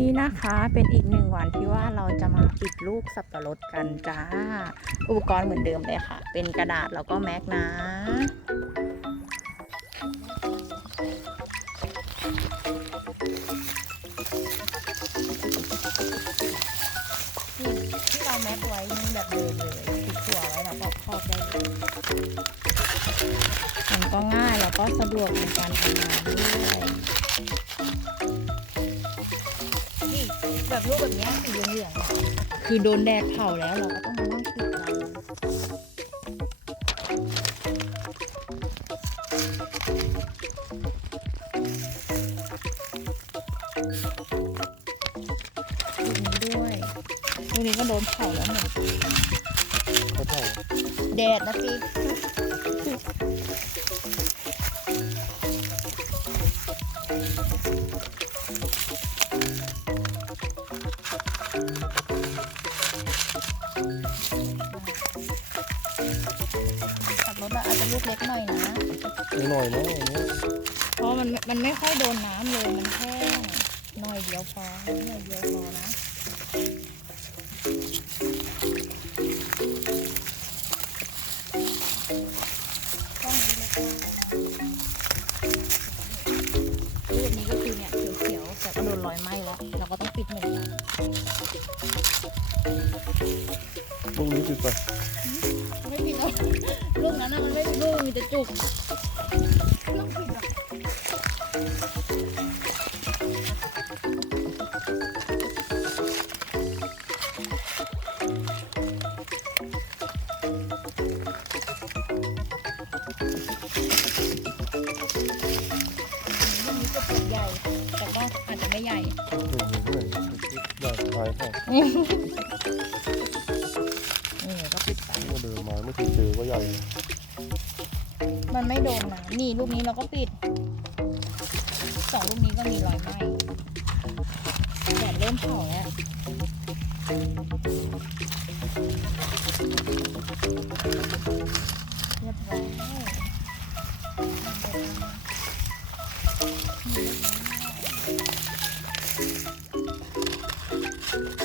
นี่นะคะเป็นอีกหนึ่งวันที่ว่าเราจะมาปิดลูกสับปะรดกันจ้า อุปกรณ์เหมือนเดิมเลยค่ะ เป็นกระดาษแล้วก็แม็กนะที่เราแม็กไว้นี่แบบเดิมเลยติดหัวไว้แล้วก็ครอบได้เลยมันก็ง่ายแล้วก็สะดวกในการทำงานด้วย แบบรูปแบบนี้สีเหลืองๆอะคือโดนแดดเผาแล้วเราก็ต้องมานั่งปิดมันดูนี้ด้วยดูนี้ก็โดนเผาแล้วเหมือนกันเขาเผาแดดนะสิ ขับรถอะอาจจะลูกเล็กหน่อยนะ หน่อยๆนะอย่างเงี้ยเพราะมันมันไม่ค่อยโดนน้ำเลยมันแห้งหน่อยเดียวพอหน่อยเดียวพอนะต้องนี้เลยค่ะรูปนี้ก็คือเนี่ยเขียวๆแต่ก็โดนรอยไหม้แล้ว เราก็ต้องปิดเหมือนกันลูกนี้ติดไปไม่ปิดแล้วลูกนั้นน่ะมันไม่มีลูกมีแต่จุกต้องปิดอะลูกนี้จะจุกใหญ่ แต่ก็อาจจะไม่ใหญ่ถึงถึงเหมือนอยากตายเขานี่ก็ปิดไปก็เดิ นมาไม่ถึงเจอว่าใหญ่ มันไม่โดนนะนี่ลูกนี้เราก็ปิดสองลูกนี้ก็มีรอยไหม้แดดเริ่มเผาแล้วเรียบร้อยนี่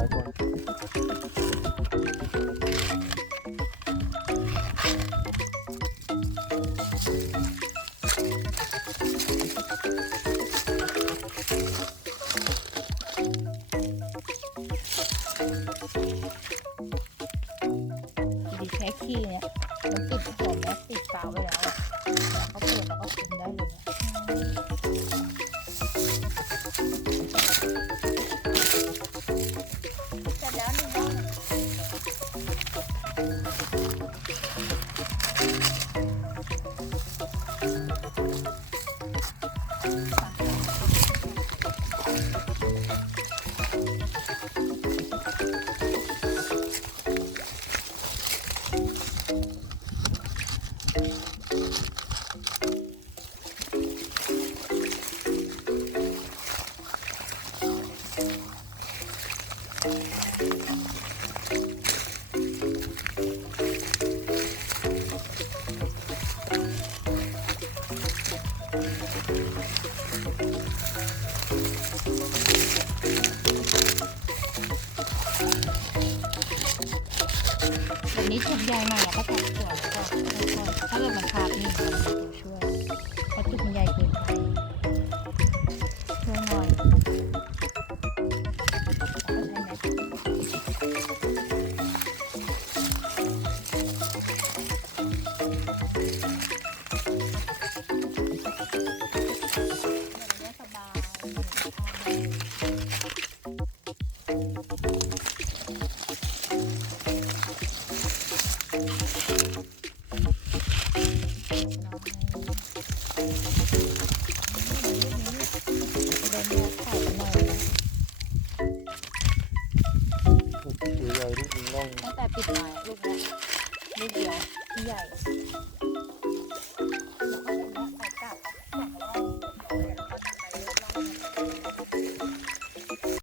จะได้ตายก่อนดีแค่ขี้เนี่ยมันติดผมแล้วติดกาวไว้แล้วอะ เส แบบนี้จุกใหญ่หน่อยเราก็ตัดส่วแล้วก็ค่อยๆถ้าเกิดมันขาดนี่เราจะช่วยเพราะจุกมันใหญ่เกินไป ใหญ่ๆลูกนี้